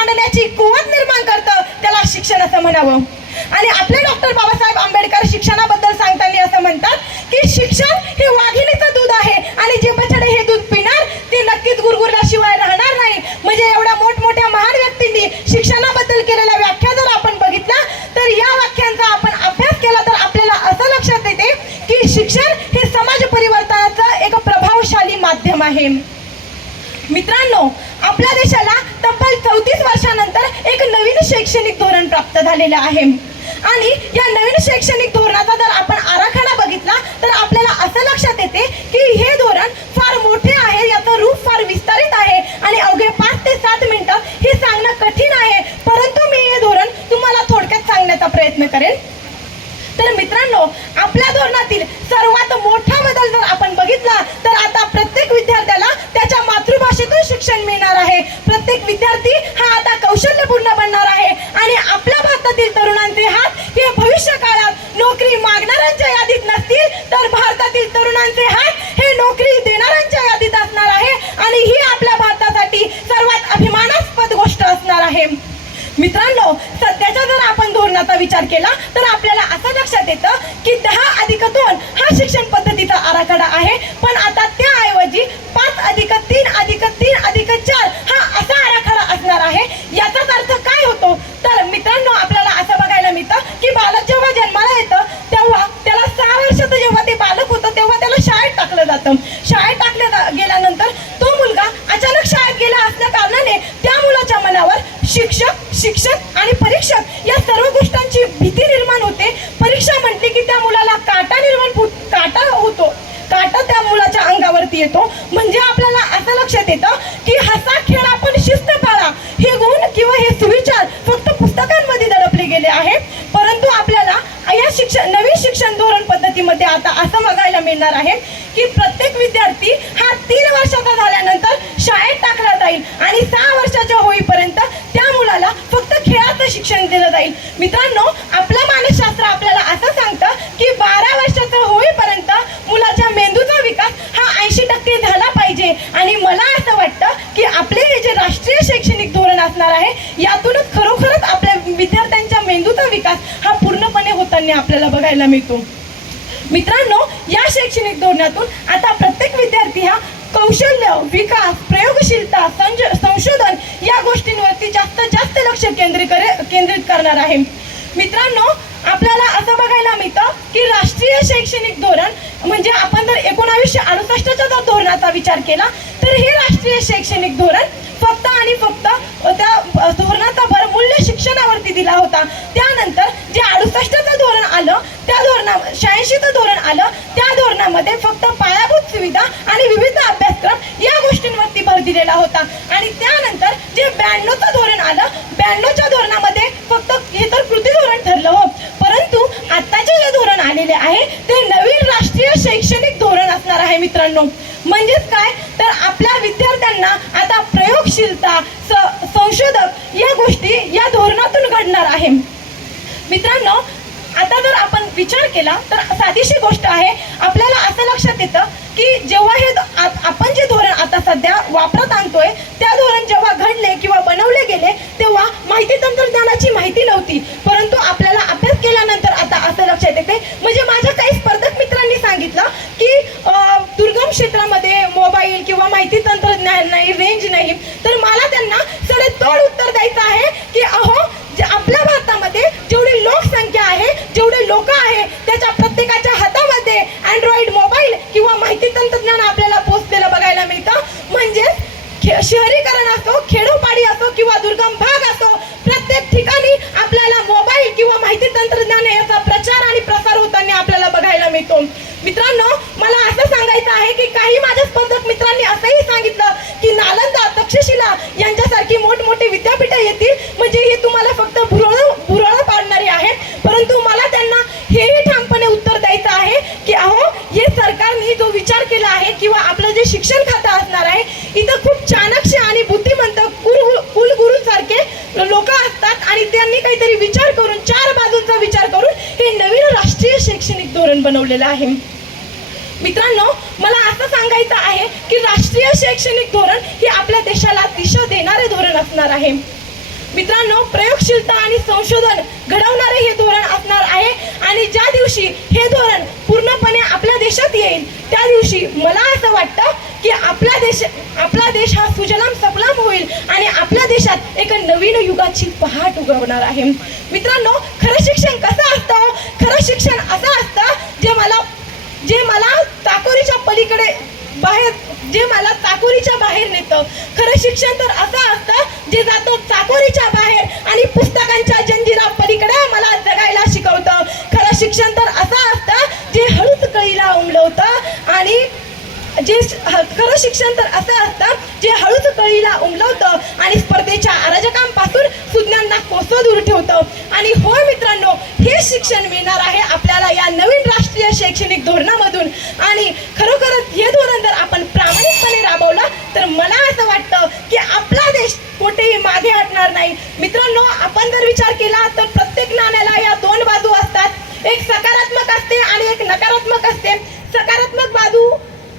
मांडण्याची कुवत निर्माण करतं त्याला शिक्षण असं म्हणावं. आणि आपले डॉक्टर बाबासाहेब आंबेडकर शिक्षणाबद्दल सांगताना असं म्हणतात की शिक्षण हे वाघिणीचं दूध आहे आणि जे बछडे हे दूध पिणार ते नक्कीच गुरगुरल्याशिवाय राहणार नाही. म्हणजे एवढ्या मोठमोठ्या महान व्यक्तींनी शिक्षणाबद्दल केलेल्या व्याख्या जर आपण बघितल्या तर या व्याख्यांचा आपण अभ्यास केला तर आपल्याला असं लक्षात येते की शिक्षण हे समाज परिवर्तनाचं एक प्रभावशाली माध्यम आहे. मित्रांनो, आपल्या देशाला तब्बल 34 वर्षानंतर एक नवीन शैक्षणिक धोरण प्राप्त झालेलं आहे आणि या नवीन शैक्षणिक धोरणाचा जर आपण आराखडा बघितला तर आपल्याला असं लक्षात येते की हे धोरण फार मोठे आहे, याचं रूप फार विस्तारित आहे आणि अवघे 5 ते 7 मिनिटं हे सांगणं कठीण आहे. परंतु मी हे धोरण तुम्हाला थोडक्यात सांगण्याचा प्रयत्न करेन. तर मित्रांनो, आपल्या धोरणातील सर्वात मोठा बदल जर आपण बघितला तर आता प्रत्येक विद्यार्थ्याला त्याच्या मातृभाषेतून शिक्षण मिळणार आहे. प्रत्येक विद्यार्थी हा आता कौशल्यपूर्ण बनणार आहे आणि आपल्या भारतातील तरुणांचे हात हे भविष्य काळात नोकरी मागणाऱ्यांच्या यादीत नसतील तर भारतातील तरुणांचे हात हे नोकरी देणाऱ्यांच्या यादीत असणार आहे आणि ही आपल्या भारतासाठी सर्वात अभिमानास्पद गोष्ट असणार आहे. मित्रांनो, सध्याच्या जर आपण धोरणाचा विचार केला तर आपल्याला असं लक्षात येतं की 10+2 हा शिक्षण पद्धतीचा आराखडा आहे, पण आता त्याऐवजी 5+3+3+4 हा असा आराखडा असणार आहे. याचाच अर्थ काय होतो तर मित्रांनो, आपल्याला असं बघायला मिळतं की बालक जेव्हा जन्माला येतं तेव्हा त्याला 6 वर्षाचं जेव्हा ते बालक होतं तेव्हा त्याला शाळेत टाकलं जातं. शाळेत टाकलं गेल्यानंतर तो मुलगा अचानक शाळेत गेला असल्या कारणाने त्या मुलाच्या मनावर शिक्षक, शिक्षक आणि परीक्षक या सर्व गोष्टींची भीती निर्माण होते. परीक्षा म्हटली की त्या मुलाला काटा होतो, काटा त्या मुलाच्या अंगावरती येतो. म्हणजे आपल्याला असं लक्षात येतं की हसा खेळा पण शिस्त पाळा हे गुण किंवा हे सुविचार फक्त पुस्तकांमध्ये दडपले गेले आहे. परंतु आपल्याला या नवीन शिक्षण धोरण पद्धतीमध्ये आता असं बघायला मिळणार आहे की प्रत्येक विद्यार्थी हा 3 वर्षाचा झाल्यानंतर शाळेत टाकला जाईल आणि 6 वर्षाच्या होईपर्यंत त्या मुलाला फक्त खेळाचं शिक्षण दिलं जाईल. मित्रांनो, आपलं मानसशास्त्र आपल्याला असं सांगतं की 12 वर्षाचं होईपर्यंत मुलाच्या मेंदूचा विकास हा 80% झाला पाहिजे आणि मला असं वाटतं की आपले हे जे राष्ट्रीय शैक्षणिक धोरण असणार आहे यातूनच खरोखरच आपल्या विद्यार्थ्यांच्या मेंदूचा विकास हा पूर्णपणे होताना आपल्याला बघायला मिळतो. मित्रांनो, या शैक्षणिक धोरणातून आता प्रत्येक विद्यार्थी हा कौशल्य, विकास, प्रयोगशीलता, संशोधन या गोष्टींवरती जास्त लक्ष केंद्रित करणार आहे. मित्रांनो, आपल्याला असं बघायला मिळतं की राष्ट्रीय शैक्षणिक धोरण म्हणजे आपण जर 1968च्या जर धोरणाचा विचार केला तर हे राष्ट्रीय शैक्षणिक धोरण फक्त आणि फक्त त्या धोरणाचा भर मूल्य शिक्षणावरती दिला होता. त्यानंतर जे 68चं धोरण आलं त्या 86चं धोरण आलं त्या धोरणामध्ये फक्त पायाभूत सुविधा आणि विविध अभ्यासक्रम या गोष्टींवरती भर दिलेला होता. आणि त्यानंतर जे 92चं धोरण आलं, 92च्या धोरणामध्ये फक्त हे तर कृती धोरण ठरलं हो, परंतु आताचे जे धोरण आलेले आहे ते नवीन राष्ट्रीय शैक्षणिक धोरण असणार आहे. मित्रांनो, म्हणजेच काय तर आपल्या विद्यार्थ्यांना आता प्रयोगशीलता, संशोधक या गोष्टी या धोरणातून घडणार आहे. मित्रांनो, आता जर आपण विचार केला तर साधीशी गोष्ट आहे, आपल्याला असं लक्षात येतं की जेव्हा हे आपण जे धोरण आता सध्या वापरात आणतोय त्या धोरण जेव्हा घडले किंवा बनवले गेले तेव्हा माहिती तंत्रज्ञानाची माहिती नव्हती, परंतु आपल्याला अभ्यास केल्यानंतर आता असं लक्षात येते. म्हणजे माझ्या काही स्पर्धक मित्रांनी सांगितलं की दुर्गम क्षेत्रामध्ये मोबाईल किंवा माहिती तंत्रज्ञान नाही, रेंज नाही, तर मला त्यांना सडेतोड उत्तर द्यायचं आहे की अहो, आपल्या भारतामध्ये जेवढी लोकसंख्या आहे, जेवढे लोक आहे त्याच्या प्रत्येकाच्या हातामध्ये अँड्रॉइड मोबाईल किंवा माहिती तंत्रज्ञान आपल्याला पोहोचलेलं बघायला मिळतं. म्हणजे शहरीकरण असो, खेडोपाडी असो किंवा दुर्गम भाग असो, प्रत्येक ठिकाणी आपल्याला मोबाईल किंवा माहिती तंत्रज्ञान याचा प्रचार आणि प्रसार होताना आपल्याला बघायला मिळतो. मित्रांनो, मला असं सांगायचं आहे की काही माझ्या स्पर्धक मित्रांनी असंही सांगितलं की नालंदा, तक्षशिला यांच्यासारखी मोठमोठी विद्यापीठे येतील म्हणजे हे तुम्हाला फक्त भुरळ पाडणारे आहेत. परंतु मला त्यांना हेही ठामपणे उत्तर द्यायचं आहे की अहो, हे सरकारने जो विचार केला आहे किंवा आपलं जे शिक्षण खातं असणार आहे इथं खूप चाणक्य आणि बुद्धिमंत कुलगुरू सारखे लोक असतात आणि त्यांनी काहीतरी विचार करून 4 बाजूंचा विचार करून हे नवीन राष्ट्रीय शैक्षणिक धोरण बनवलेलं आहे. मित्रांनो, मला असं सांगायचं आहे की राष्ट्रीय शैक्षणिक धोरण हे आपल्या देशाला दिशा देणारे धोरण असणार आहे. मित्रांनो, प्रयोगशीलता आणि संशोधन घडवणारे हे धोरण असणार आहे आणि ज्या दिवशी हे धोरण पूर्णपणे आपल्या देशात येईल त्या दिवशी मला असं वाटतं की आपला देश हा सुजलाम सबलाम होईल आणि आपल्या देशात एक नवीन युगाची पहाट उगवणार आहे. मित्रांनो, खरं शिक्षण कसं असतं? खरं शिक्षण असं असतं जे मला चाकोरीच्या पलीकडे चाकोरीच्या बाहेर नेतं. खरं शिक्षण तर असं असतं जे जातं चाकोरीच्या बाहेर आणि पुस्तकांच्या जंजिरा पलीकडे मला जगायला शिकवतं. खरं शिक्षण तर असं असतं जे हळूच कळीला उमलवतं आणि खरं शिक्षण तर असं असतं जे हळूच कळीला उमलवतं आणि स्पर्धेच्या अराजकांपासून सुज्ञांना कोसो दूर ठेवतं. आणि होय मित्रांनो, हे शिक्षण मिळणार आहे आपल्याला या नवीन राष्ट्रीय शैक्षणिक धोरणामधून. आणि खरोखरच हे धोरण जर आपण प्रामाणिकपणे राबवलं तर मला असं वाटतं की आपला देश कुठेही मागे हटणार नाही. मित्रांनो, आपण जर विचार केला तर प्रत्येक नाण्याला या दोन बाजू असतात. एक सकारात्मक असते आणि एक नकारात्मक असते. सकारात्मक बाजू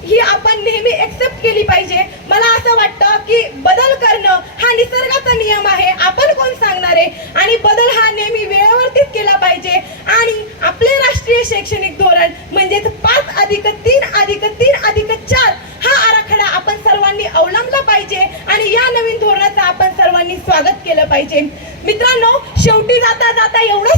ही आपण नेहमी एक्सेप्ट केली पाहिजे. मला असं वाटतं की बदल करणं हा निसर्गाचा नियम आहे. आपण कोण सांगणार आहे? आणि बदल हा नेहमी वेळेवरतीच केला पाहिजे. आणि आपले राष्ट्रीय शैक्षणिक धोरण म्हणजेच 5+3+3+4 हा आराखडा आपण सर्वांनी अवलंबला पाहिजे आणि या नवीन धोरणाचं आपण सर्वांनी स्वागत केलं पाहिजे. मित्रांनो, शेवटी जाता जाता एवढं